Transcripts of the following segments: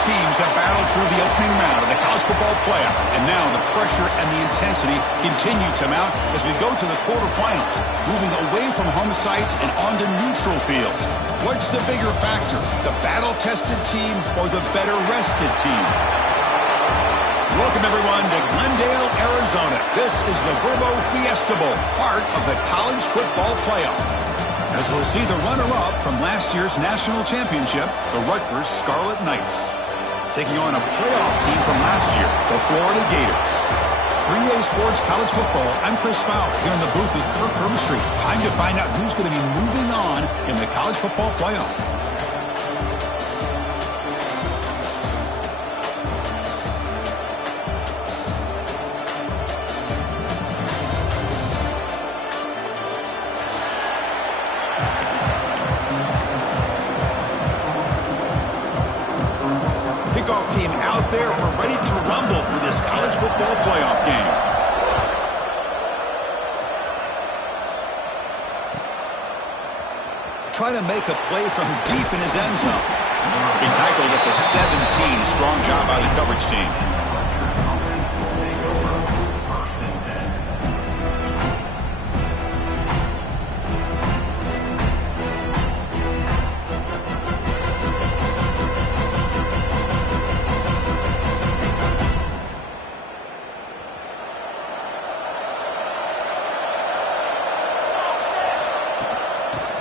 teams have battled through the opening round of the college football playoff, and now the pressure and the intensity continue to mount as we go to the quarterfinals, moving away from home sites and onto neutral fields. What's the bigger factor, the battle-tested team or the better-rested team? Welcome, everyone, to Glendale, Arizona. This is the Verbo Fiesta Bowl, part of the college football playoff. As we'll see the runner-up from last year's national championship, the Rutgers Scarlet Knights, taking on a playoff team from last year, the Florida Gators. For EA Sports College Football, I'm Chris Fowler here in the booth with Kirk Herbstreit. Time to find out who's going to be moving on in the college football playoff. Kickoff team out there. We're ready to rumble for this college football playoff game. Trying to make a play from deep in his end zone. He tackled at the 17. Strong job by the coverage team.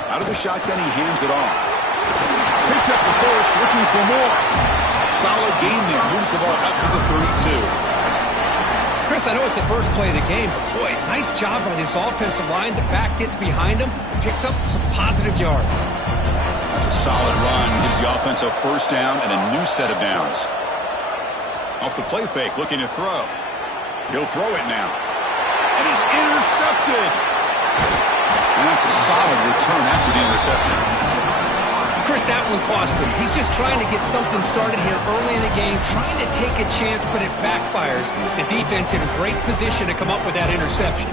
Out of the shotgun, he hands it off. Picks up the first, looking for more. Solid gain there. Moves the ball up to the 32. Chris, I know it's the first play of the game, but boy, nice job by this offensive line. The back gets behind him, picks up some positive yards. That's a solid run. Gives the offense a first down and a new set of downs. Off the play fake, looking to throw. He'll throw it now. And he's intercepted. And that's a solid return after the interception. Chris, that one cost him. He's just trying to get something started here early in the game, trying to take a chance, but it backfires. The defense in a great position to come up with that interception.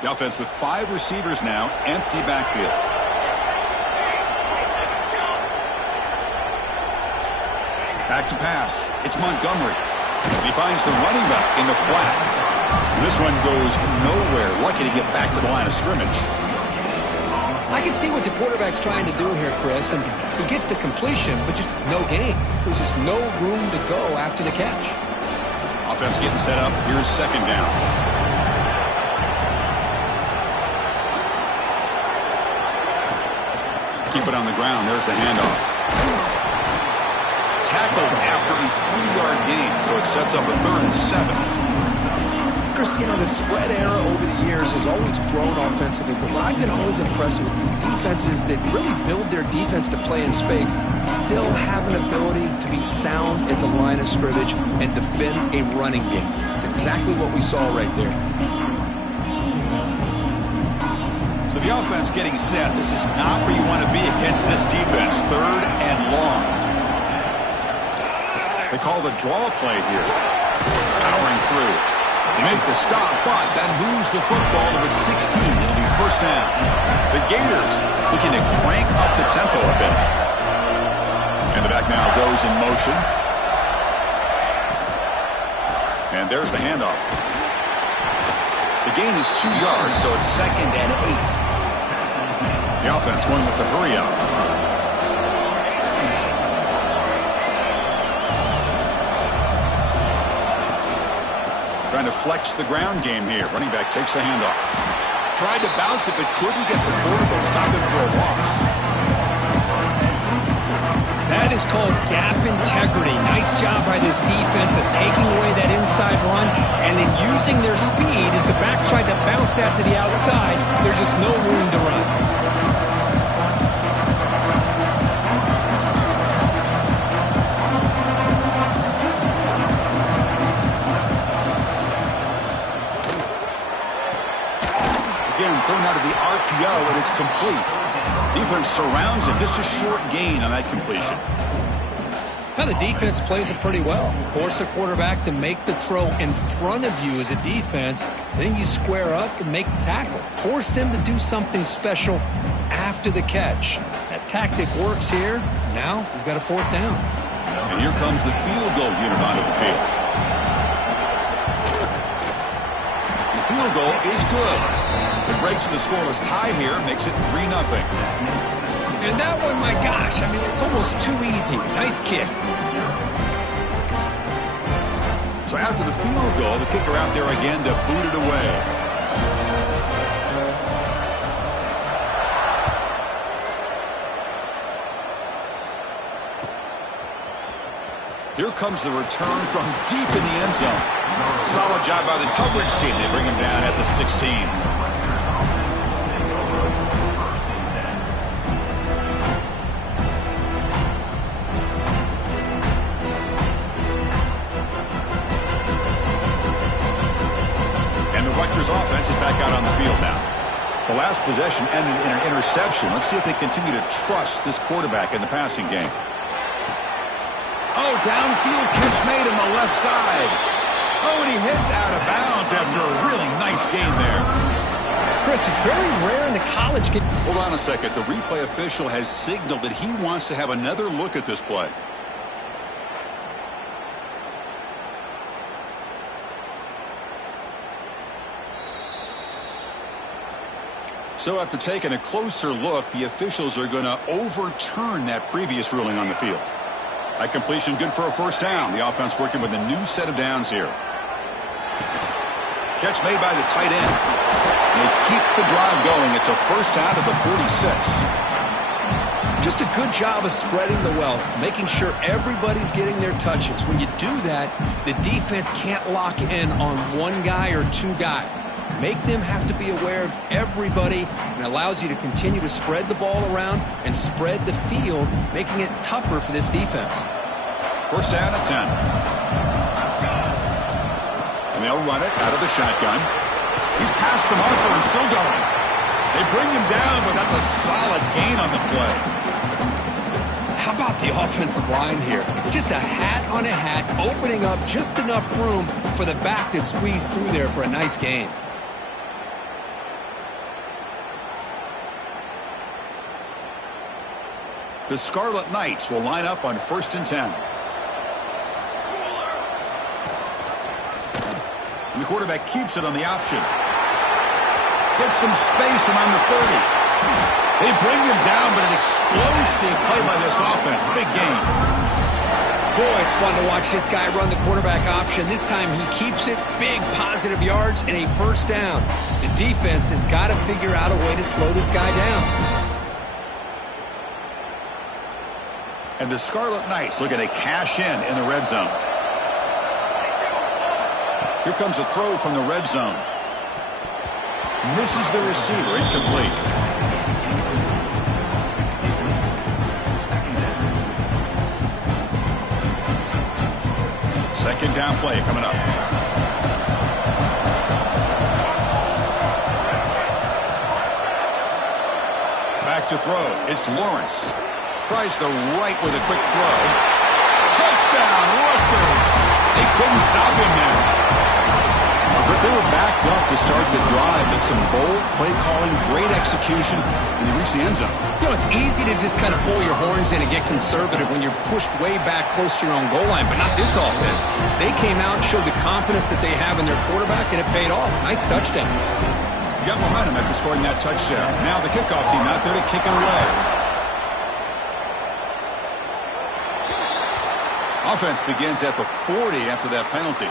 The offense with 5 receivers now, empty backfield. Back to pass. It's Montgomery. He finds the running back in the flat. This one goes nowhere. Lucky to get back to the line of scrimmage. I can see what the quarterback's trying to do here, Chris, and he gets the completion, but just no gain. There's just no room to go after the catch. Offense getting set up. Here's second down. Keep it on the ground. There's the handoff. Tackled after a 3-yard gain, so it sets up a 3rd and 7. Chris, you know, the spread era over the years has always grown offensively, but what I've been always impressed with defenses that really build their defense to play in space still have an ability to be sound at the line of scrimmage and defend a running game. It's exactly what we saw right there. So the offense getting set. This is not where you want to be against this defense. 3rd and long. They call the draw play here. Powering through. They make the stop, but that moves the football to the 16. It'll be first down. The Gators looking to crank up the tempo a bit. And the back now goes in motion. And there's the handoff. The gain is 2 yards, so it's 2nd and 8. The offense going with the hurry up. Trying to flex the ground game here. Running back takes the handoff. Tried to bounce it, but couldn't get the cortical. Stop him for a loss. That is called gap integrity. Nice job by this defense of taking away that inside run and then using their speed as the back tried to bounce that to the outside. There's just no room to run. Again, thrown out of the RPO, and it's complete. Defense surrounds him. Just a short gain on that completion. Now, the defense plays it pretty well. Force the quarterback to make the throw in front of you as a defense. Then you square up and make the tackle. Force them to do something special after the catch. That tactic works here. Now we've got a fourth down. And here comes the field goal unit onto the field. The field goal is good. It breaks the scoreless tie here, makes it 3-0. And that one, my gosh, I mean, it's almost too easy. Nice kick. So after the field goal, the kicker out there again to boot it away. Here comes the return from deep in the end zone. Solid job by the coverage team. They bring him down at the 16. Offense is back out on the field now. The last possession ended in an interception. Let's see if they continue to trust this quarterback in the passing game. Oh, downfield catch made on the left side. Oh, and he hits out of bounds after a really nice game there. Chris, it's very rare in the college game. Hold on a second. The replay official has signaled that he wants to have another look at this play. So after taking a closer look, the officials are going to overturn that previous ruling on the field. That completion good for a first down. The offense working with a new set of downs here. Catch made by the tight end. They keep the drive going. It's a first down at the 46. Just a good job of spreading the wealth, making sure everybody's getting their touches. When you do that, the defense can't lock in on one guy or two guys. Make them have to be aware of everybody, and allows you to continue to spread the ball around and spread the field, making it tougher for this defense. First down at 10. And they'll run it out of the shotgun. He's past the marker and still going. They bring him down, but that's a solid gain on the play. How about the offensive line here? Just a hat on a hat, opening up just enough room for the back to squeeze through there for a nice gain. The Scarlet Knights will line up on 1st and 10. And the quarterback keeps it on the option. Gets some space around the 30. They bring him down, but an explosive play by this offense. Big game. Boy, it's fun to watch this guy run the quarterback option. This time he keeps it, big positive yards, and a first down. The defense has got to figure out a way to slow this guy down. And the Scarlet Knights looking to cash in the red zone. Here comes a throw from the red zone. Misses the receiver, incomplete. Second down play coming up. Back to throw. It's Lawrence. Tries the right with a quick throw. Touchdown, Rutgers. They couldn't stop him there. But they were backed up to start the drive. But some bold play calling, great execution, and they reached the end zone. You know, it's easy to just kind of pull your horns in and get conservative when you're pushed way back close to your own goal line, but not this offense. They came out and showed the confidence that they have in their quarterback, and it paid off. Nice touchdown. You got momentum after scoring that touchdown. Now the kickoff team out there to kick it away. Offense begins at the 40 after that penalty.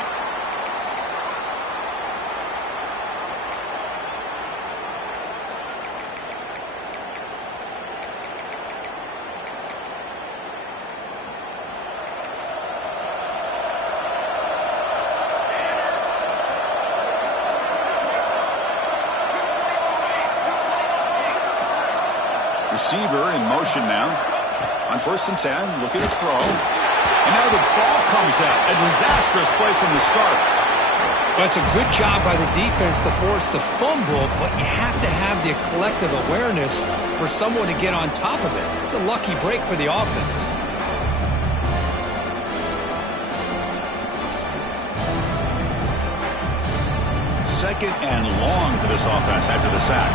Receiver in motion now. On 1st and 10, looking to throw. And now the ball comes out. A disastrous play from the start. Well, it's a good job by the defense to force the fumble, but you have to have the collective awareness for someone to get on top of it. It's a lucky break for the offense. Second and long for this offense after the sack.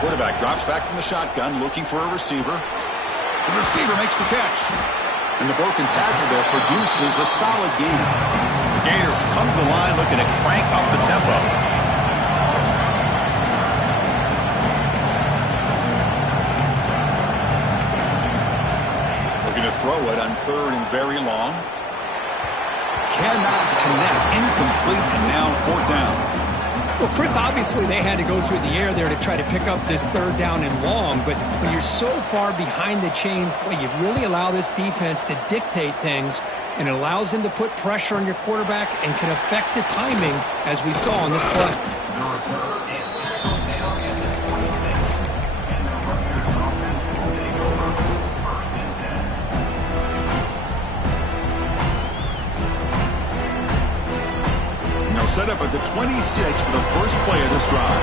Quarterback drops back from the shotgun, looking for a receiver. The receiver makes the catch. And the broken tackle there produces a solid gain. Gators come to the line looking to crank up the tempo. Looking to throw it on third and very long. Cannot connect. Incomplete, and now fourth down. Well, Chris, obviously they had to go through the air there to try to pick up this third down and long, but when you're so far behind the chains, boy, you really allow this defense to dictate things, and it allows them to put pressure on your quarterback and can affect the timing, as we saw on this play. Set up at the 26 for the first play of this drive.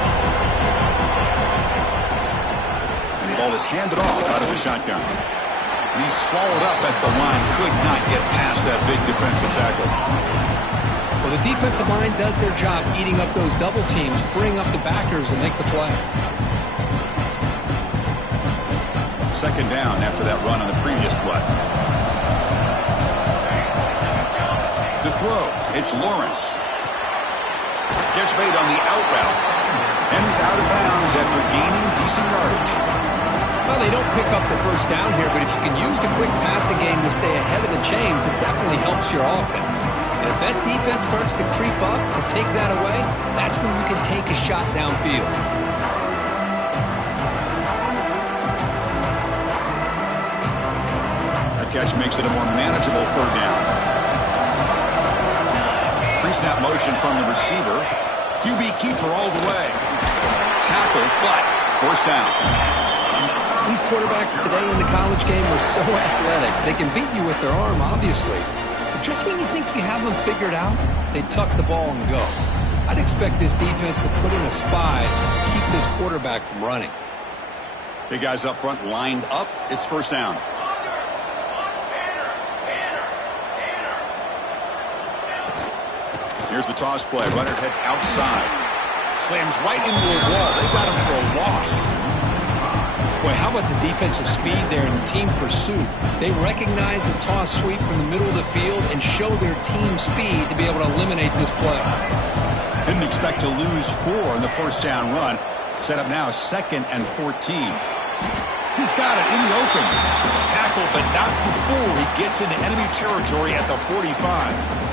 And the ball is handed off out of the shotgun. And he's swallowed up at the line. Could not get past that big defensive tackle. Well, the defensive line does their job eating up those double teams, freeing up the backers to make the play. Second down after that run on the previous play. To throw, it's Lawrence. Gets made on the out route. And he's out of bounds after gaining decent yardage. Well, they don't pick up the first down here, but if you can use the quick passing game to stay ahead of the chains, it definitely helps your offense. And if that defense starts to creep up and take that away, that's when you can take a shot downfield. That catch makes it a more manageable third down. Pre-snap motion from the receiver. QB keeper all the way. Tackle, but first down. These quarterbacks today in the college game are so athletic. They can beat you with their arm, obviously. But just when you think you have them figured out, they tuck the ball and go. I'd expect this defense to put in a spy to keep this quarterback from running. Big guys up front lined up. It's first down. Here's the toss play. Runner heads outside. Slams right into a wall. They got him for a loss. Boy, how about the defensive speed there in the team pursuit? They recognize the toss sweep from the middle of the field and show their team speed to be able to eliminate this play. Didn't expect to lose 4 in the first down run. Set up now 2nd and 14. He's got it in the open. Tackle, but not before he gets into enemy territory at the 45.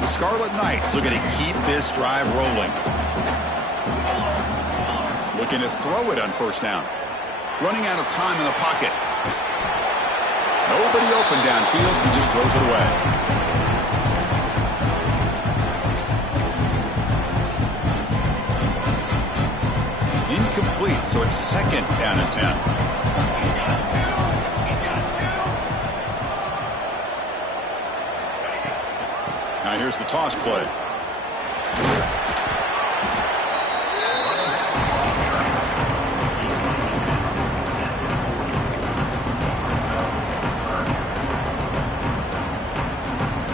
The Scarlet Knights looking to keep this drive rolling. Looking to throw it on first down. Running out of time in the pocket. Nobody open downfield. He just throws it away. Incomplete, so it's 2nd down and 10. Now here's the toss play.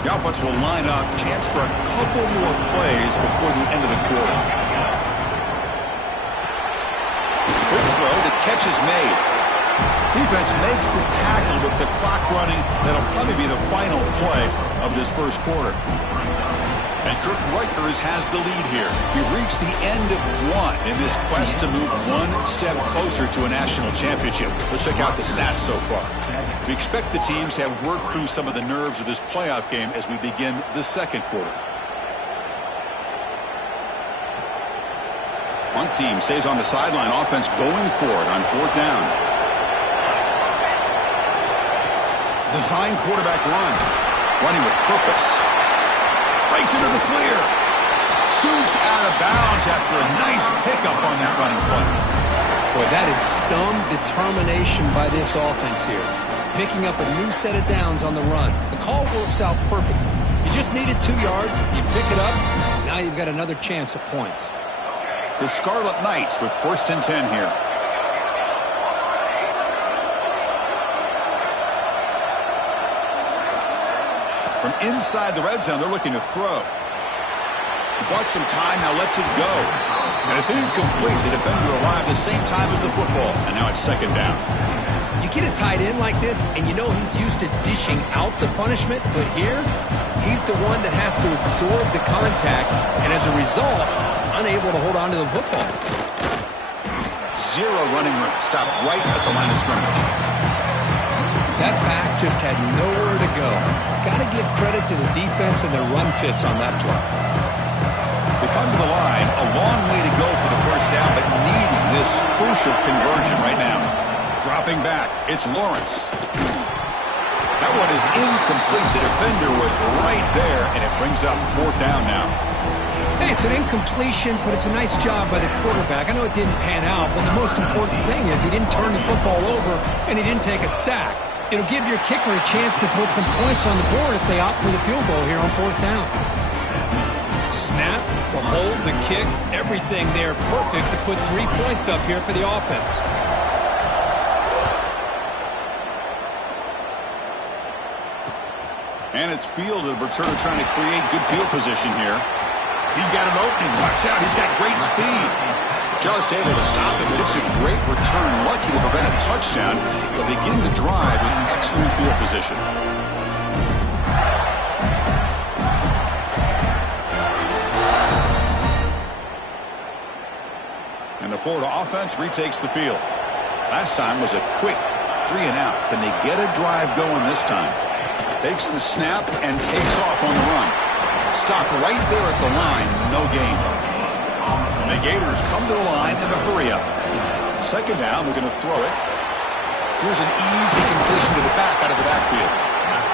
The offense will line up. Chance for a couple more plays before the end of the quarter. Quick throw. The catch is made. Defense makes the tackle with the clock running. That'll probably be the final play of this first quarter. And Kirk Rutgers has the lead here. We reached the end of 1 in this quest to move 1 step closer to a national championship. Let's check out the stats so far. We expect the teams to have worked through some of the nerves of this playoff game as we begin the second quarter. One team stays on the sideline. Offense going for it on fourth down. Design quarterback run. Running with purpose. Breaks into the clear. Scoots out of bounds after a nice pickup on that running play. Boy, that is some determination by this offense here. Picking up a new set of downs on the run. The call works out perfectly. You just needed 2 yards. You pick it up. Now you've got another chance at points. The Scarlet Knights with 1st and 10 here. From inside the red zone, they're looking to throw. He bought some time, now lets it go. And it's incomplete. The defender arrived the same time as the football, and now it's second down. You get a tight end like this, and you know he's used to dishing out the punishment, but here, he's the one that has to absorb the contact, and as a result, he's unable to hold on to the football. Zero running room. Stopped right at the line of scrimmage. That back just had nowhere to go. Got to give credit to the defense and their run fits on that play. They come to the line, a long way to go for the first down, but needing this crucial conversion right now. Dropping back, it's Lawrence. That one is incomplete. The defender was right there, and it brings up fourth down now. Hey, it's an incompletion, but it's a nice job by the quarterback. I know it didn't pan out, but the most important thing is he didn't turn the football over, and he didn't take a sack. It'll give your kicker a chance to put some points on the board if they opt for the field goal here on fourth down. Snap, the hold, the kick, everything there perfect to put 3 points up here for the offense. And it's fielded. Returner trying to create good field position here. He's got an opening. Watch out. He's got great speed. Just able to stop it, but it's a great return. Lucky to prevent a touchdown. They'll begin the drive with excellent field position. And the Florida offense retakes the field. Last time was a quick 3-and-out. Can they get a drive going this time? Takes the snap and takes off on the run. Stop right there at the line. No gain. And the Gators come to the line in a hurry-up. Second down, we're going to throw it. Here's an easy completion to the back out of the backfield.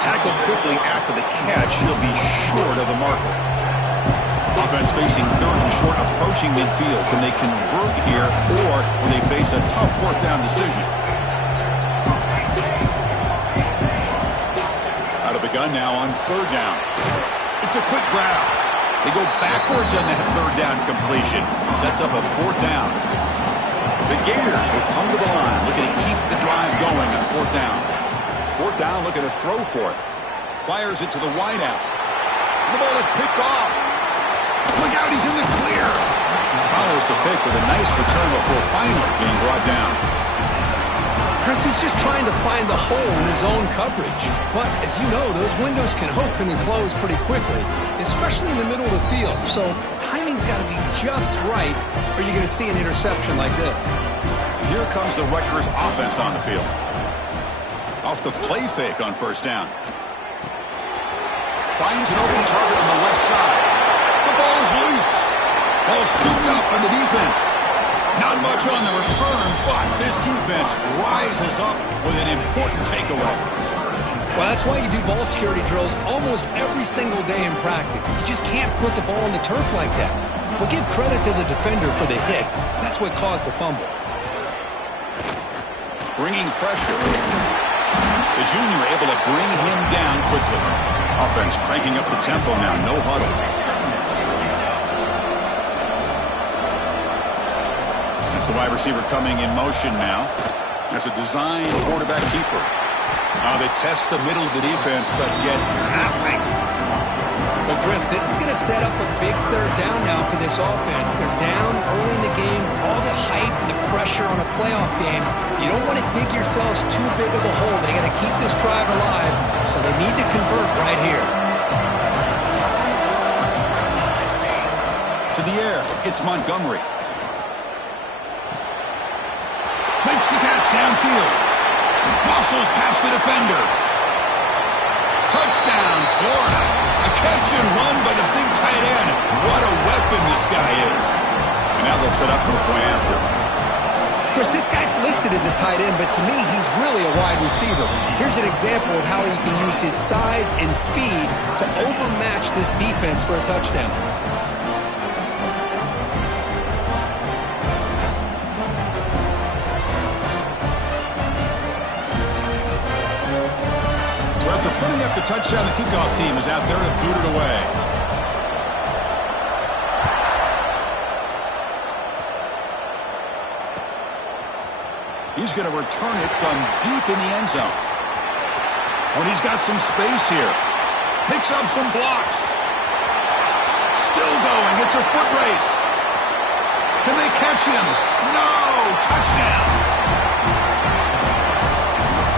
Tackled quickly after the catch. He'll be short of the marker. Offense facing third and short, approaching midfield. Can they convert here, or will they face a tough fourth down decision? Out of the gun now on third down. It's a quick grab. They go backwards on that third down completion. Sets up a fourth down. The Gators will come to the line, looking to keep the drive going on fourth down. Fourth down, looking to throw for it. Fires it to the wideout. The ball is picked off. Look out, he's in the clear. Follows the pick with a nice return before finally being brought down. Chris, he's just trying to find the hole in his own coverage. But, as you know, those windows can open and close pretty quickly, especially in the middle of the field. So, timing's got to be just right, or you're going to see an interception like this. Here comes the Rutgers offense on the field. Off the play fake on first down. Finds an open target on the left side. The ball is loose. Ball scooped up by the defense. Not much on the return, but this defense rises up with an important takeaway. Well, that's why you do ball security drills almost every single day in practice. You just can't put the ball on the turf like that. But give credit to the defender for the hit, because that's what caused the fumble. Bringing pressure. The junior able to bring him down quickly. Offense cranking up the tempo now, no huddle. That's the wide receiver coming in motion now. That's a designed quarterback keeper. They test the middle of the defense, but get nothing. Well, Chris, this is going to set up a big third down now for this offense. They're down early in the game, all the hype and the pressure on a playoff game. You don't want to dig yourselves too big of a hole. They got to keep this drive alive, so they need to convert right here. To the air, it's Montgomery. Makes the catch downfield. Muscles past the defender. Touchdown, Florida. A catch and run by the big tight end. What a weapon this guy is. And now they'll set up for the point after. Chris, this guy's listed as a tight end, but to me, he's really a wide receiver. Here's an example of how he can use his size and speed to overmatch this defense for a touchdown. After putting up the touchdown, the kickoff team is out there to boot it away. He's going to return it from deep in the end zone. Oh, and he's got some space here. Picks up some blocks. Still going. It's a foot race. Can they catch him? No! Touchdown!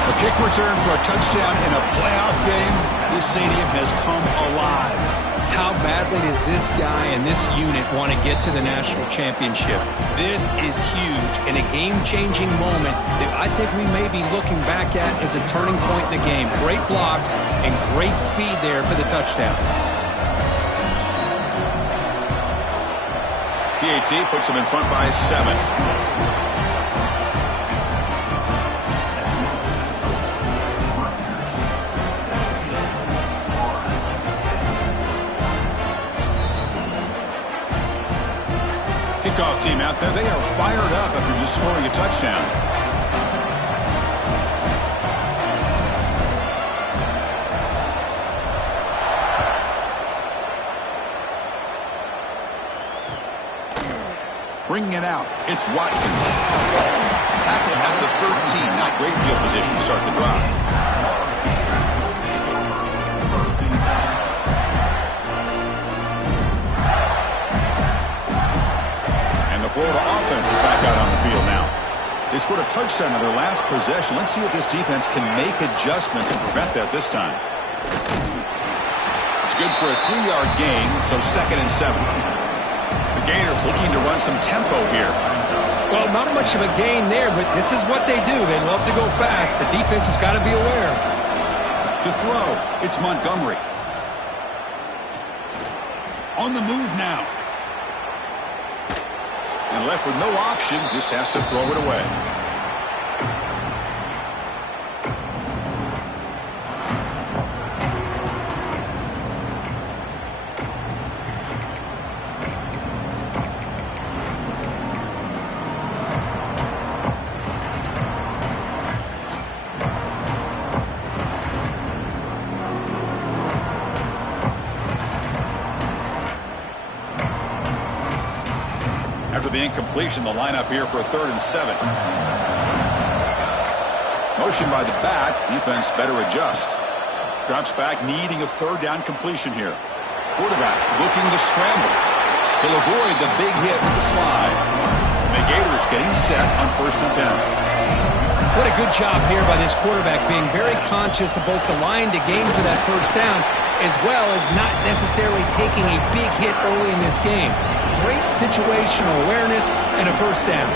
A kick return for a touchdown in a playoff game. This stadium has come alive. How badly does this guy and this unit want to get to the national championship? This is huge and a game-changing moment that I think we may be looking back at as a turning point in the game. Great blocks and great speed there for the touchdown. PAT puts them in front by 7. Kickoff team out there, they are fired up after just scoring a touchdown. Bringing it out, it's Watkins. Tackle at the 13, not great field position to start the drive. Florida offense is back out on the field now. They scored a touchdown on their last possession. Let's see if this defense can make adjustments and prevent that this time. It's good for a 3-yard gain, so 2nd and 7. The Gators looking to run some tempo here. Well, not much of a gain there, but this is what they do. They love to go fast. The defense has got to be aware. To throw, it's Montgomery. On the move now. And left with no option, just has to throw it away. After the incompletion, the lineup here for a 3rd and 7. Motion by the back. Defense better adjust. Drops back, needing a 3rd down completion here. Quarterback looking to scramble. He'll avoid the big hit with the slide. And the Gators getting set on 1st and 10. What a good job here by this quarterback, being very conscious of both the line to gain for that 1st down, as well as not necessarily taking a big hit early in this game. Great situational awareness and a 1st down.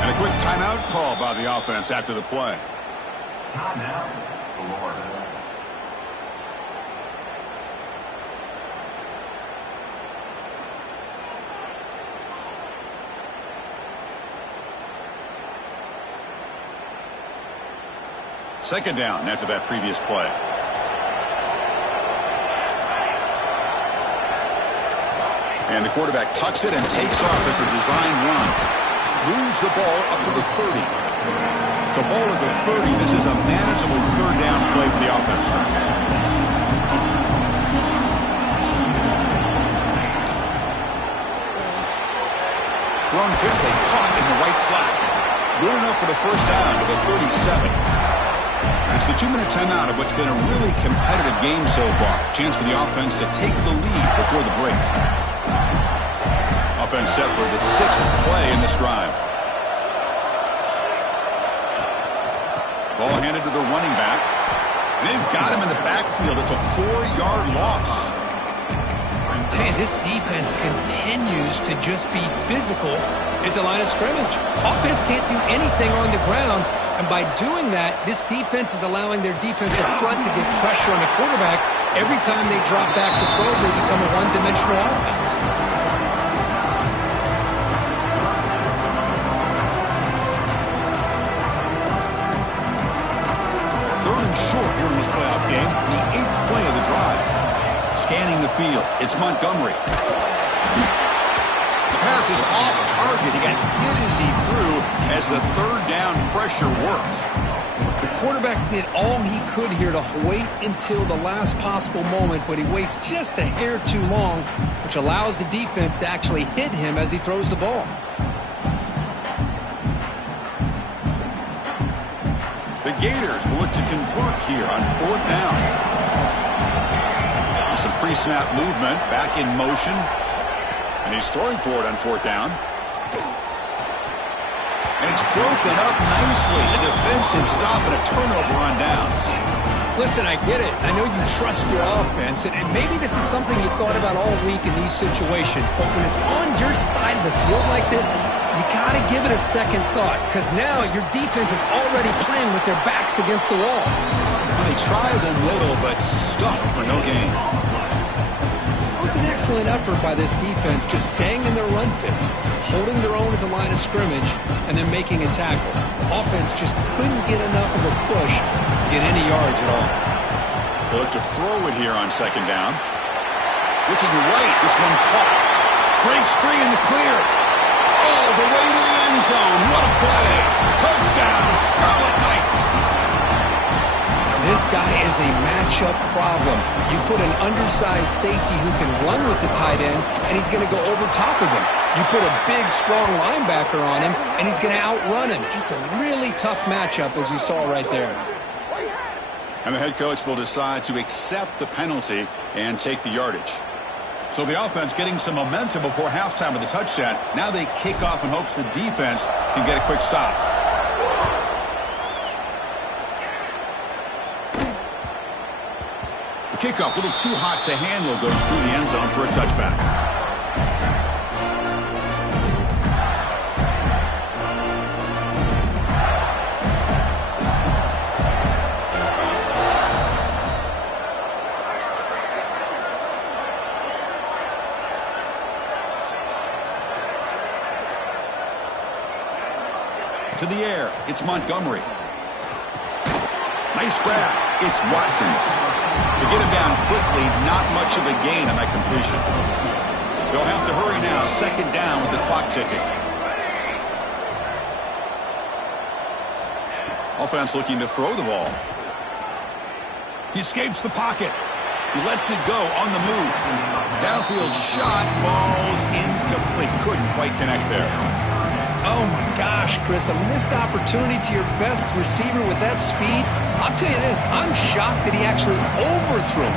And a quick timeout call by the offense after the play. Timeout, Florida. Second down after that previous play. And the quarterback tucks it and takes off as a design run. Moves the ball up to the 30. It's a ball at the 30. This is a manageable 3rd down play for the offense. Thrown quickly, caught in the right flat. Good enough for the 1st down to the 37. It's the 2-minute timeout of what's been a really competitive game so far. Chance for the offense to take the lead before the break. Offense set for the 6th play in this drive. Ball handed to the running back. And they've got him in the backfield. It's a 4-yard loss. This defense continues to just be physical at the line of scrimmage. Offense can't do anything on the ground, and by doing that, this defense is allowing their defensive front to get pressure on the quarterback. Every time they drop back to throw, they become a one-dimensional offense. Third and short here in this playoff game, the 8th play of the drive. Scanning the field, it's Montgomery. The pass passes off target. He got hit as he threw as the third down pressure worked. The quarterback did all he could here to wait until the last possible moment, but he waits just a hair too long, which allows the defense to actually hit him as he throws the ball. The Gators will look to convert here on fourth down. Some pre-snap movement, back in motion. And he's throwing for it on fourth down. And it's broken up nicely. A defensive stop and a turnover on downs. Listen, I get it. I know you trust your offense, and maybe this is something you thought about all week in these situations, but when it's on your side of the field like this, you got to give it a second thought, because now your defense is already playing with their backs against the wall. Well, they try them little, but stuck for no gain. It was an excellent effort by this defense, just staying in their run fits, holding their own at the line of scrimmage, and then making a tackle. Offense just couldn't get enough of a push to get any yards at all. They look to throw it here on second down. Looking right, this one caught. Breaks free in the clear. All the way to the end zone. What a play. Touchdown, Scarlet Knights. This guy is a matchup problem. You put an undersized safety who can run with the tight end, and he's going to go over top of him. You put a big, strong linebacker on him, and he's going to outrun him. Just a really tough matchup, as you saw right there. And the head coach will decide to accept the penalty and take the yardage. So the offense getting some momentum before halftime with the touchdown. Now they kick off in hopes the defense can get a quick stop. The kickoff, a little too hot to handle, goes through the end zone for a touchback. To the air, it's Montgomery. Nice grab. It's Watkins. To get him down quickly, not much of a gain on that completion. They'll have to hurry now. Second down with the clock ticking. Offense looking to throw the ball. He escapes the pocket. He lets it go on the move. Downfield shot falls incomplete. Couldn't quite connect there. Oh, my gosh, Chris, a missed opportunity to your best receiver with that speed. I'll tell you this, I'm shocked that he actually overthrew.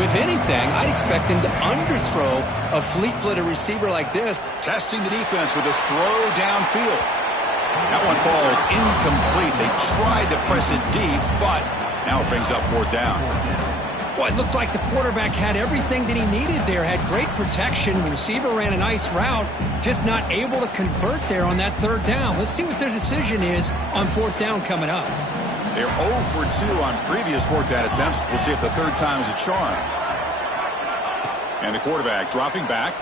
If anything, I'd expect him to underthrow a fleet-footed receiver like this. Testing the defense with a throw downfield. That one falls incomplete. They tried to press it deep, but now it brings up fourth down. Well, it looked like the quarterback had everything that he needed there, had great protection. The receiver ran a nice route, just not able to convert there on that third down. Let's see what their decision is on fourth down coming up. They're 0 for 2 on previous fourth down attempts. We'll see if the third time is a charm. And the quarterback dropping back.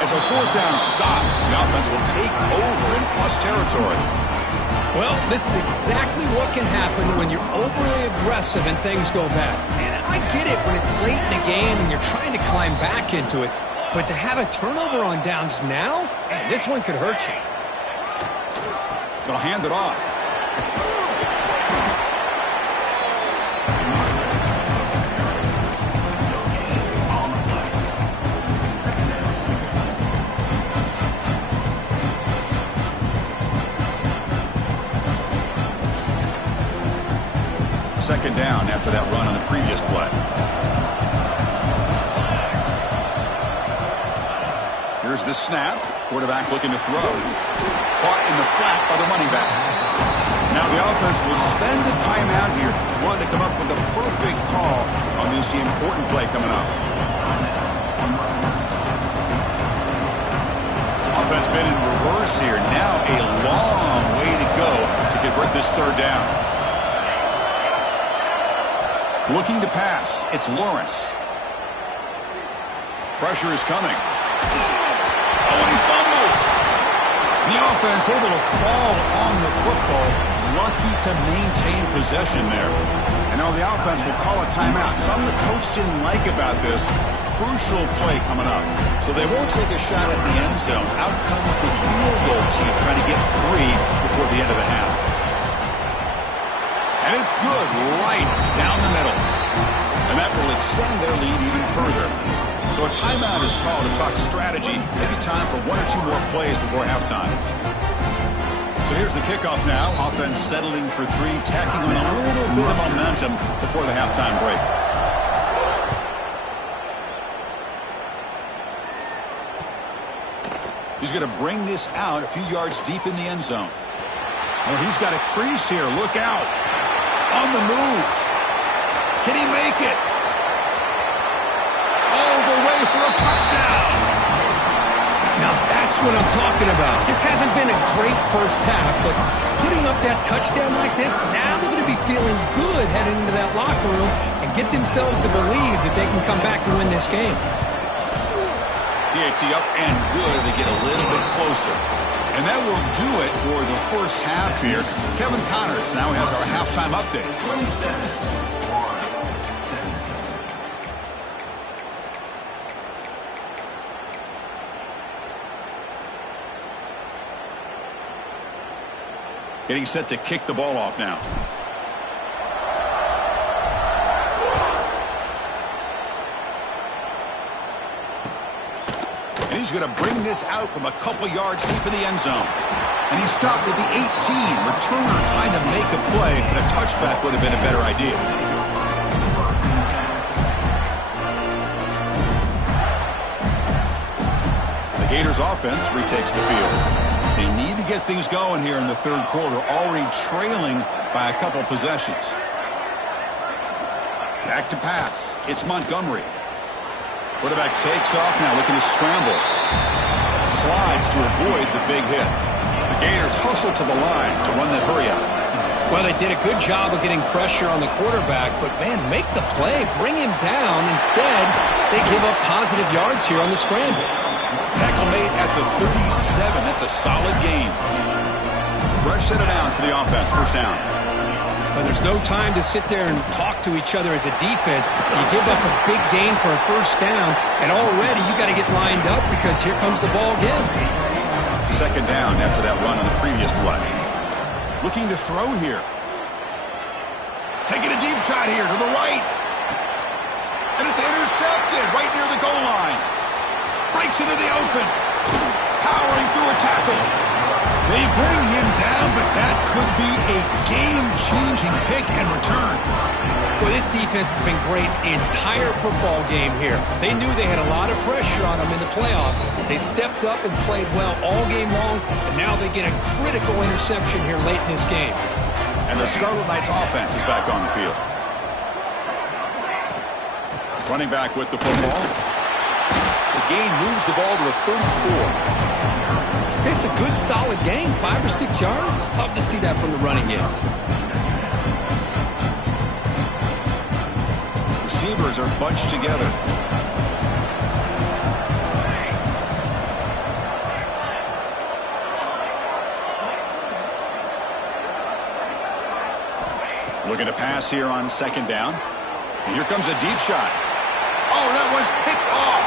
As a fourth down stop, the offense will take over in plus territory. Well, this is exactly what can happen when you're overly aggressive and things go bad. And I get it when it's late in the game and you're trying to climb back into it. But to have a turnover on downs now, man, this one could hurt you. They'll hand it off. Second down after that run on the previous play. Here's the snap. Quarterback looking to throw. Caught in the flat by the running back. Now the offense will spend a timeout here. Wanting to come up with a perfect call on this important play coming up. Offense been in reverse here. Now a long way to go to convert this third down. Looking to pass. It's Lawrence. Pressure is coming. Oh, and he fumbles. The offense able to fall on the football lucky to maintain possession there. And now the offense will call a timeout. Something the coach didn't like about this. Crucial play coming up. So they won't take a shot at the end zone. Out comes the field goal team trying to get 3 before the end of the half. And it's good right down the middle. And that will extend their lead even further. So a timeout is called to talk strategy. Maybe time for 1 or 2 more plays before halftime. So here's the kickoff now. Offense settling for 3, tacking on a little bit of momentum before the halftime break. He's going to bring this out a few yards deep in the end zone. Oh, he's got a crease here. Look out. On the move. Can he make it? All the way for a touchdown. Now that's what I'm talking about. This hasn't been a great first half, but putting up that touchdown like this, now they're going to be feeling good heading into that locker room and get themselves to believe that they can come back and win this game. PAT up and good. They get a little bit closer. And that will do it for the first half here. Kevin Connors now has our halftime update. Getting set to kick the ball off now. And he's going to bring this out from a couple yards deep in the end zone. And he stopped with the 18. Returner trying to make a play, but a touchback would have been a better idea. The Gators offense retakes the field. They need to get things going here in the third quarter, already trailing by a couple possessions. Back to pass. It's Montgomery. Quarterback takes off now, looking to scramble. Slides to avoid the big hit. The Gators hustle to the line to run that hurry up. Well, they did a good job of getting pressure on the quarterback, but, man, make the play. Bring him down. Instead, they give up positive yards here on the scramble. Tackle made at the 37. That's a solid gain. Fresh set of downs for the offense. First down. But there's no time to sit there and talk to each other as a defense. You give up a big gain for a first down, and already you got to get lined up because here comes the ball again. Second down after that run on the previous play. Looking to throw here. Taking a deep shot here to the right. And it's intercepted right near the goal line. Breaks into the open. Powering through a tackle. They bring him down, but that could be a game-changing pick and return. Well, this defense has been great the entire football game here. They knew they had a lot of pressure on them in the playoff. They stepped up and played well all game long, and now they get a critical interception here late in this game. And the Scarlet Knights offense is back on the field. Running back with the football. The gain moves the ball to the 34. This is a good, solid game. 5 or 6 yards. Love to see that from the running game. Receivers are bunched together. Looking to pass here on second down. And here comes a deep shot. Oh, that one's picked off.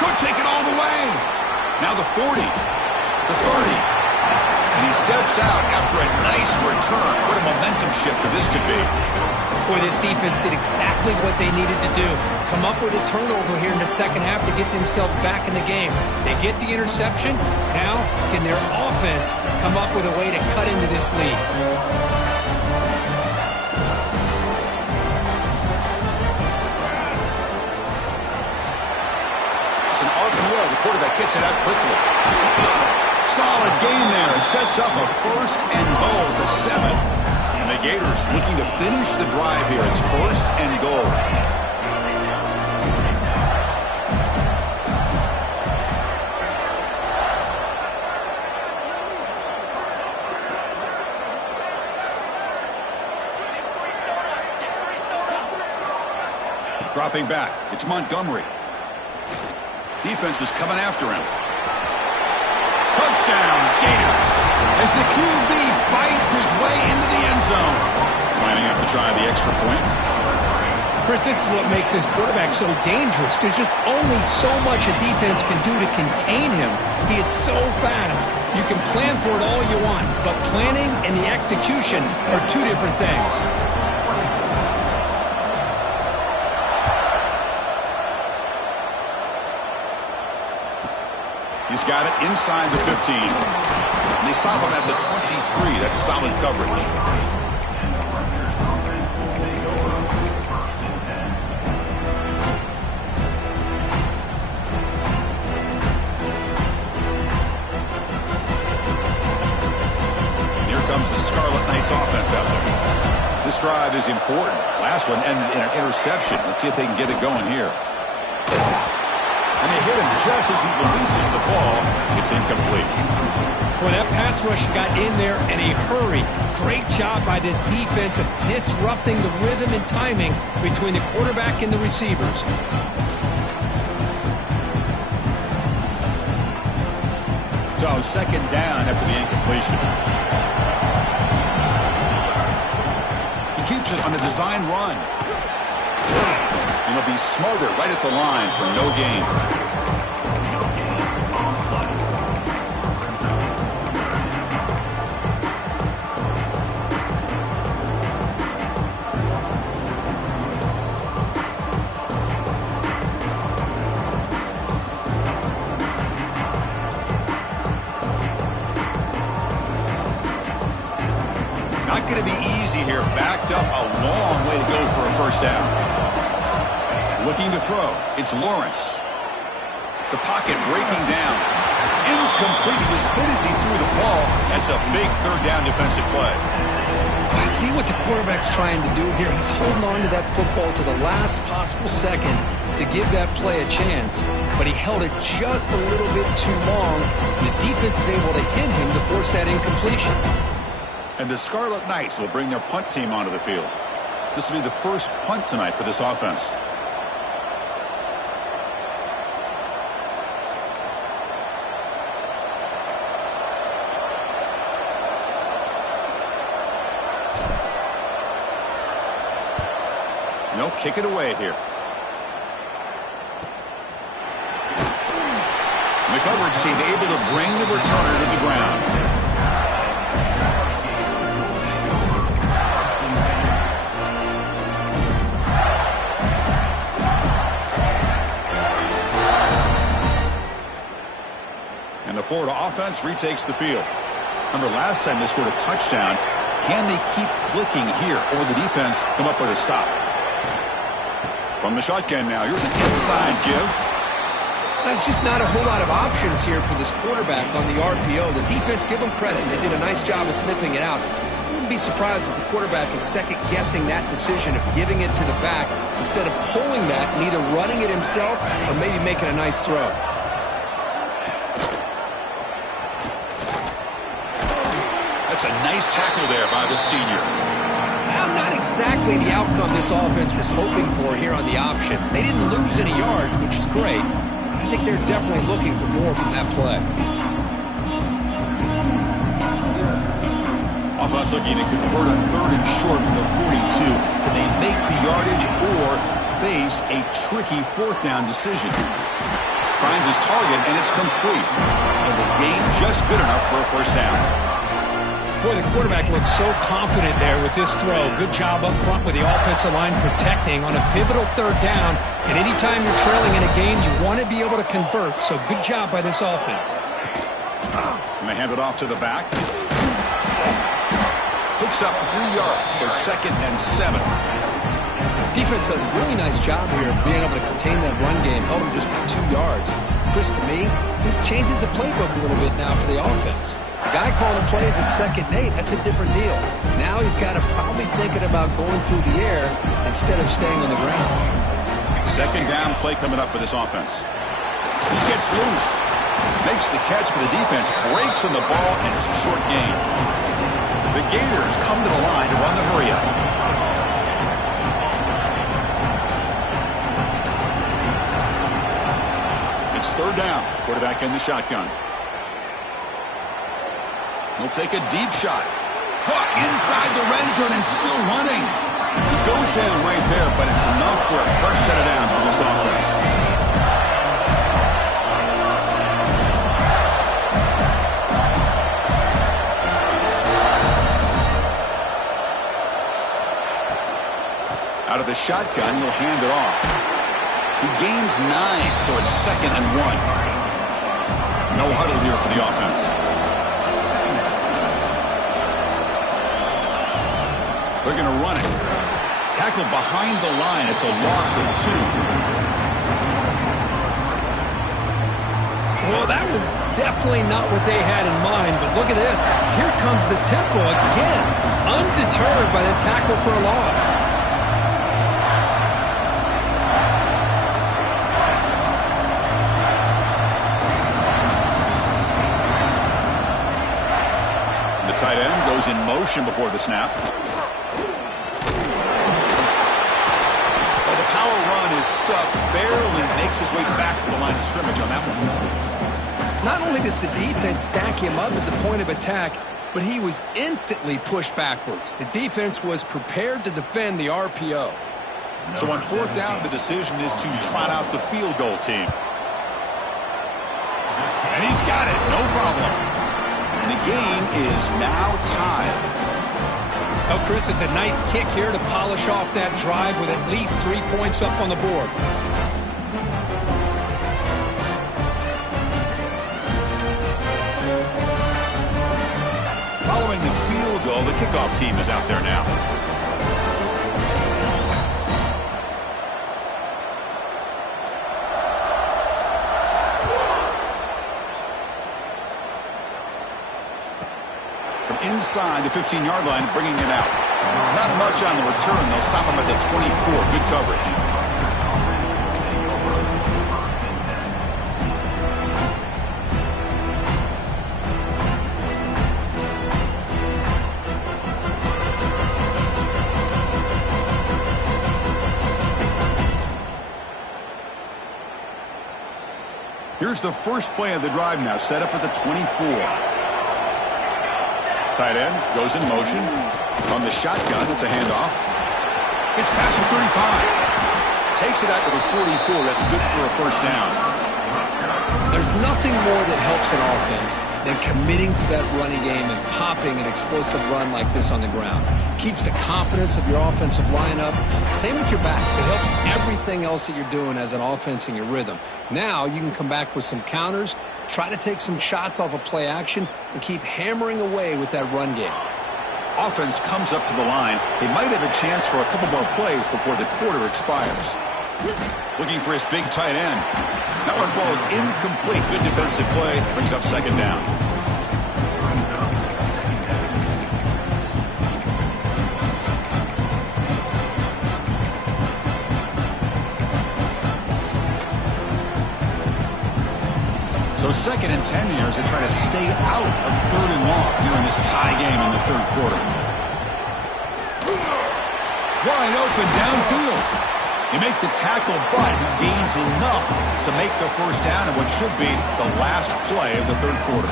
Could take it all the way. Now the 40, the 30, and he steps out after a nice return. What a momentum shifter this could be. Boy, this defense did exactly what they needed to do. Come up with a turnover here in the second half to get themselves back in the game. They get the interception. Now, can their offense come up with a way to cut into this lead? It's an RPO. The quarterback gets it out quickly. Solid gain there. Sets up a first and goal at the 7. And the Gators looking to finish the drive here. It's first and goal. Dropping back. It's Montgomery. Defense is coming after him. Touchdown, Gators. As the QB finds his way into the end zone. Lining up to try the extra point. Chris, this is what makes this quarterback so dangerous. There's just only so much a defense can do to contain him. He is so fast. You can plan for it all you want, but planning and the execution are two different things. He's got it inside the 15. And they stop him at the 23. That's solid coverage. Here comes the Scarlet Knights offense out there. This drive is important. Last one ended in an interception. Let's see if they can get it going here. And they hit him just as he releases the ball. It's incomplete. Well, that pass rush got in there in a hurry. Great job by this defense of disrupting the rhythm and timing between the quarterback and the receivers. So second down after the incompletion. He keeps it on a design run. And he'll be smothered right at the line for no gain. Not going to be easy here. Backed up a long way to go for a first down. Looking to throw. It's Lawrence. The pocket breaking down. Incomplete. He was hit as he threw the ball. That's a big third down defensive play. I see what the quarterback's trying to do here. He's holding on to that football to the last possible second to give that play a chance. But he held it just a little bit too long. And the defense is able to hit him to force that incompletion. And the Scarlet Knights will bring their punt team onto the field. This will be the first punt tonight for this offense. And they'll kick it away here. And the coverage team able to bring the returner to the ground. The Florida offense retakes the field. Remember, last time they scored a touchdown. Can they keep clicking here, or the defense come up with a stop? From the shotgun now, here's an inside give. There's just not a whole lot of options here for this quarterback on the RPO. The defense, give them credit. They did a nice job of sniffing it out. I wouldn't be surprised if the quarterback is second-guessing that decision of giving it to the back instead of pulling that and either running it himself or maybe making a nice throw. That's a nice tackle there by the senior. Well, not exactly the outcome this offense was hoping for here on the option. They didn't lose any yards, which is great. I think they're definitely looking for more from that play. Offense looking to convert on third and short from the 42. Can they make the yardage or face a tricky fourth down decision? Finds his target, and it's complete. And the gain just good enough for a first down. Boy, the quarterback looks so confident there with this throw. Good job up front with the offensive line protecting on a pivotal third down. And anytime you're trailing in a game, you want to be able to convert. So good job by this offense. And they hand it off to the back. Picks up 3 yards, so 2nd and 7. Defense does a really nice job here of being able to contain that run game. Held him just by 2 yards. Chris, to me, this changes the playbook a little bit now for the offense. The guy calling the plays at 2nd and 8, that's a different deal. Now he's got to probably thinking about going through the air instead of staying on the ground. 2nd down play coming up for this offense. He gets loose. Makes the catch, but the defense breaks on the ball, and it's a short gain. The Gators come to the line to run the hurry-up. It's 3rd down. Quarterback in the shotgun. He'll take a deep shot. caught inside the red zone and still running. He goes down right there, but it's enough for a fresh set of downs for this offense. Out of the shotgun, he'll hand it off. He gains 9, so it's 2nd and 1. No huddle here for the offense. They're going to run it. Tackle behind the line. It's a loss of 2. Well, that was definitely not what they had in mind, but look at this. Here comes the tempo again, undeterred by the tackle for a loss. Tight end goes in motion before the snap. Well, the power run is stuffed, barely makes his way back to the line of scrimmage on that one. Not only does the defense stack him up at the point of attack, but he was instantly pushed backwards. The defense was prepared to defend the RPO. So on 4th down, the decision is to trot out the field goal team. And he's got it, no problem. The game is now tied. Oh, Chris, it's a nice kick here to polish off that drive with at least 3 points up on the board. Following the field goal, the kickoff team is out there now. Inside the 15-yard line, bringing it out. Not much on the return. They'll stop him at the 24. Good coverage. Here's the first play of the drive now, set up at the 24. Tight end goes in motion. From the shotgun, it's a handoff. It's past the 35. Takes it out to the 44. That's good for a first down. There's nothing more that helps an offense than committing to that running game and popping an explosive run like this on the ground. Keeps the confidence of your offensive lineup. Same with your back. It helps everything else that you're doing as an offense in your rhythm. Now you can come back with some counters, try to take some shots off of play action, and keep hammering away with that run game. Offense comes up to the line. They might have a chance for a couple more plays before the quarter expires. Looking for his big tight end. That one falls incomplete. Good defensive play. Brings up 2nd down. So 2nd and 10 here as they try to stay out of 3rd and long here in this tie game in the 3rd quarter. Wide open downfield. You make the tackle, but gains enough to make the first down in what should be the last play of the 3rd quarter.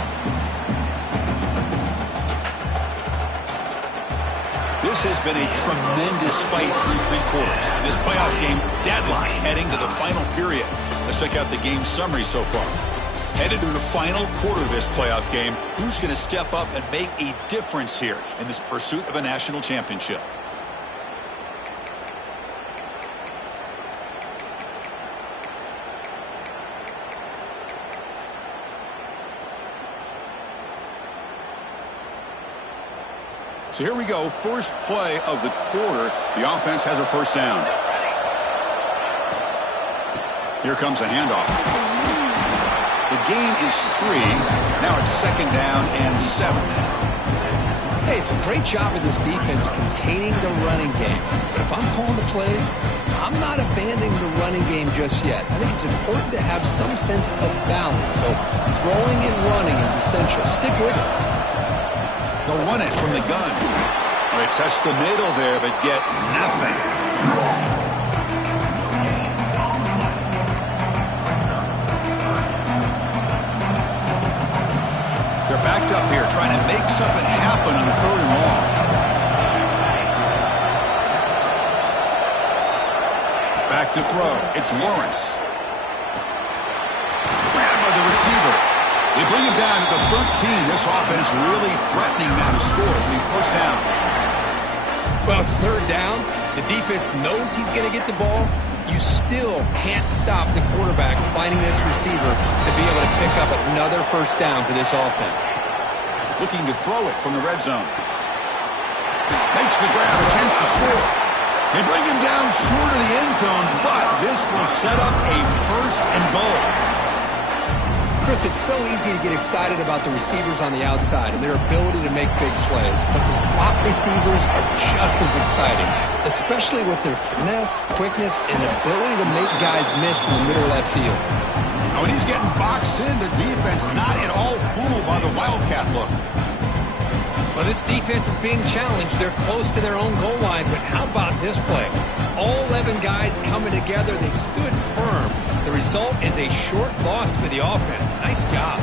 This has been a tremendous fight through 3 quarters. This playoff game deadlocked heading to the final period. Let's check out the game summary so far. Headed to the final quarter of this playoff game, who's going to step up and make a difference here in this pursuit of a national championship? So here we go, first play of the quarter. The offense has a first down. Here comes a handoff. The gain is 3. Now it's 2nd down and 7. Hey, it's a great job of this defense containing the running game. But if I'm calling the plays, I'm not abandoning the running game just yet. I think it's important to have some sense of balance. So throwing and running is essential. Stick with it. They'll run it from the gun. Well, they test the middle there, but get nothing. They're backed up here, trying to make something happen on 3rd and long. to throw. It's Lawrence. Grabbed by the receiver. They bring him down at the 13. This offense really threatening now to score. It'll be first down. Well, it's third down. The defense knows he's going to get the ball. You still can't stop the quarterback finding this receiver to be able to pick up another first down for this offense. Looking to throw it from the red zone. Makes the grab, a chance to score. They bring him down short of the end zone, but this will set up a first and goal. Chris, it's so easy to get excited about the receivers on the outside and their ability to make big plays, but the slot receivers are just as exciting, especially with their finesse, quickness, and ability to make guys miss in the middle of that field. Now, when he's getting boxed in, the defense not at all fooled by the Wildcat look. Well, this defense is being challenged. They're close to their own goal line, but how about this play? All 11 guys coming together. They stood firm. The result is a short loss for the offense. Nice job.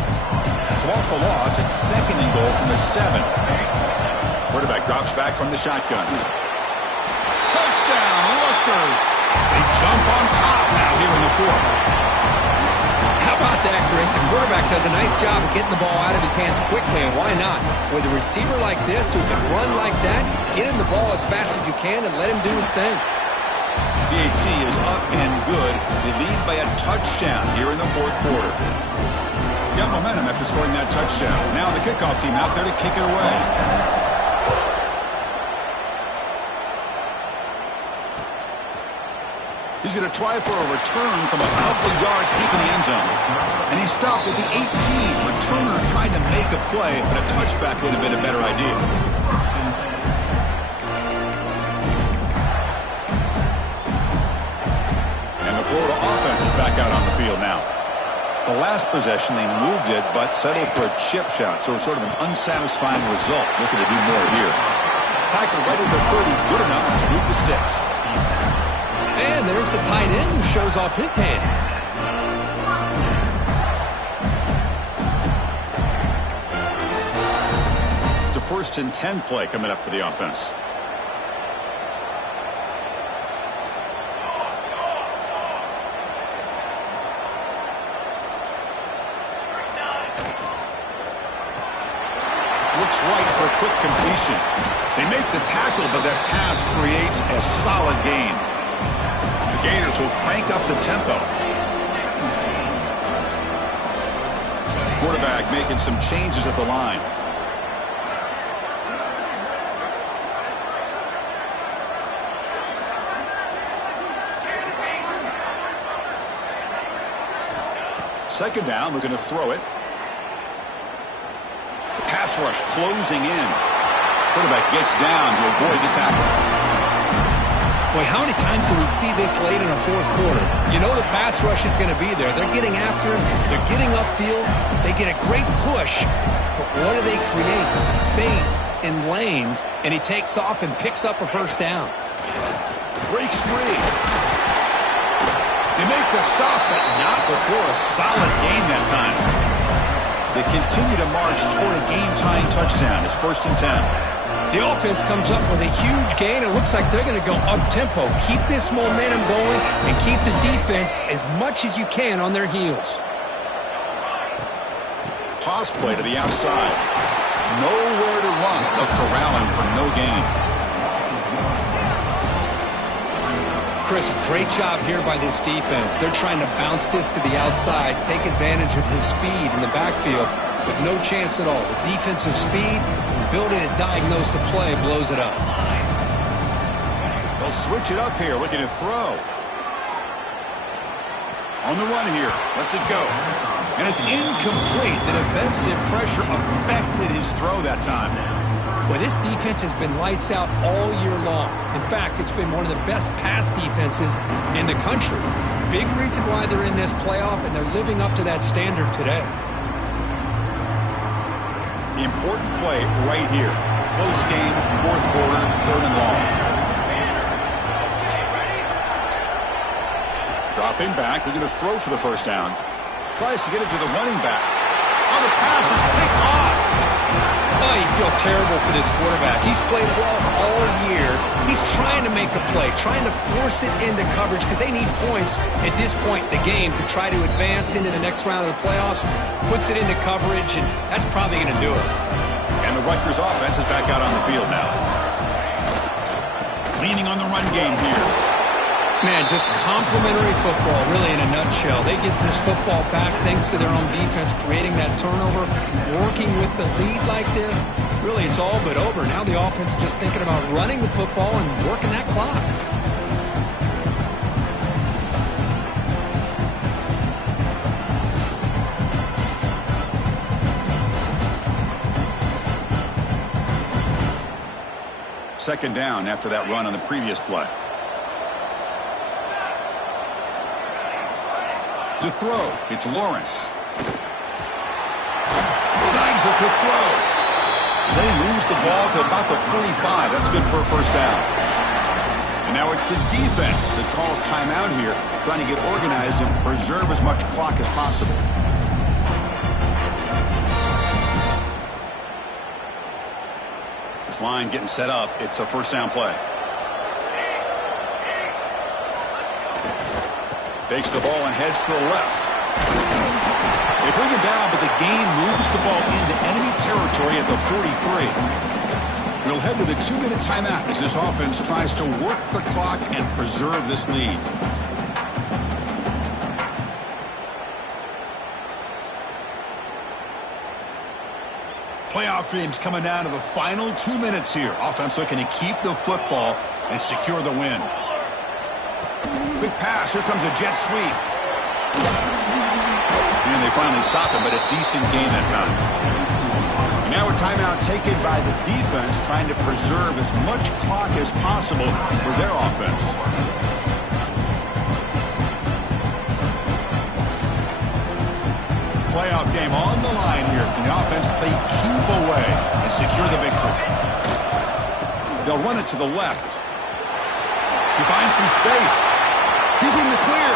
So off the loss, it's second and goal from the 7. Quarterback drops back from the shotgun. Touchdown, Rutgers. They jump on top now here in the 4th. How about that, Chris? The quarterback does a nice job of getting the ball out of his hands quickly, and why not? With a receiver like this who can run like that, get him the ball as fast as you can and let him do his thing. BAT is up and good. They lead by a touchdown here in the 4th quarter. Got momentum after scoring that touchdown. Now the kickoff team out there to kick it away. He's going to try for a return from a couple of yards deep in the end zone. And he stopped with the 18. Returner trying to make a play, but a touchback would have been a better idea. And the Florida offense is back out on the field now. The last possession, they moved it, but settled for a chip shot, so sort of an unsatisfying result. Looking to do more here. Tackle right at the 30, good enough to move the sticks. And there's the tight end who shows off his hands. It's a 1st and 10 play coming up for the offense. Looks right for a quick completion. They make the tackle, but that pass creates a solid gain. The Gators will crank up the tempo. Quarterback making some changes at the line. Second down, we're going to throw it. The pass rush closing in. Quarterback gets down to avoid the tackle. Boy, how many times do we see this late in a 4th quarter? You know the pass rush is going to be there. They're getting after him. They're getting upfield. They get a great push. But what do they create? Space and lanes. And he takes off and picks up a first down. Breaks free. They make the stop, but not before a solid gain that time. They continue to march toward a game-tying touchdown. It's 1st and 10. The offense comes up with a huge gain. It looks like they're going to go up-tempo. Keep this momentum going and keep the defense as much as you can on their heels. Toss play to the outside. Nowhere to run. They'll corral him for no gain. Chris, great job here by this defense. They're trying to bounce this to the outside, take advantage of his speed in the backfield, with no chance at all. The defensive speed, ability to diagnose the play, blows it up. They'll switch it up here, looking to throw. On the run here, lets it go. And it's incomplete. The defensive pressure affected his throw that time. Well, this defense has been lights out all year long. In fact, it's been one of the best pass defenses in the country. Big reason why they're in this playoff, and they're living up to that standard today. The important play right here. Close game, 4th quarter, 3rd and long. Dropping back, they're going to throw for the first down. Tries to get it to the running back. Oh, the pass is picked off. Oh, you feel terrible for this quarterback. He's played well all year. He's trying to make a play, trying to force it into coverage because they need points at this point in the game to try to advance into the next round of the playoffs. Puts it into coverage, and that's probably going to do it. And the Rutgers offense is back out on the field now. Leaning on the run game here. Man, just complimentary football, really, in a nutshell. They get this football back thanks to their own defense, creating that turnover, working with the lead like this. Really, it's all but over. Now the offense is just thinking about running the football and working that clock. Second down after that run on the previous play. To throw, it's Lawrence. Snags a quick throw. They moves the ball to about the 45. That's good for a first down. And now it's the defense that calls timeout here, trying to get organized and preserve as much clock as possible. This line getting set up. It's a first down play. Takes the ball and heads to the left. They bring him down, but the gain moves the ball into enemy territory at the 43. We'll head to the 2-minute timeout as this offense tries to work the clock and preserve this lead. Playoff dreams coming down to the final 2 minutes here. Offense looking to keep the football and secure the win. Big pass. Here comes a jet sweep. And they finally stop him, but a decent gain that time. Now a timeout taken by the defense, trying to preserve as much clock as possible for their offense. Playoff game on the line here. Can the offense play keep away and secure the victory? They'll run it to the left. He finds some space. He's in the clear.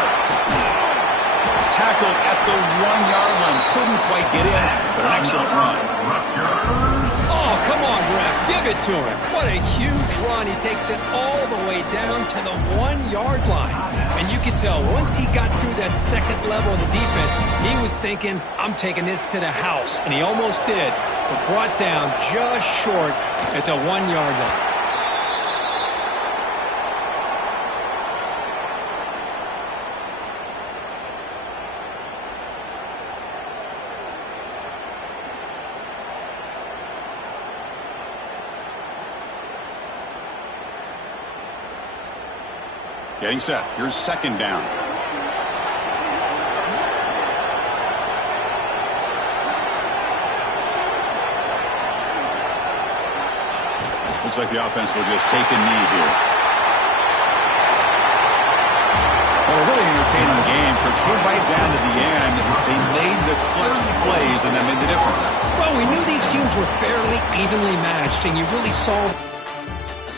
Tackled at the 1-yard line. Couldn't quite get in, but an excellent run. Oh, come on, ref. Give it to him. What a huge run. He takes it all the way down to the 1-yard line. And you can tell once he got through that second level of the defense, he was thinking, I'm taking this to the house. And he almost did, but brought down just short at the 1-yard line. Getting set. Here's second down. Looks like the offense will just take a knee here. Well, a really entertaining game. Came right down to the end. They made the clutch plays, and that made the difference. Well, we knew these teams were fairly evenly matched, and you really saw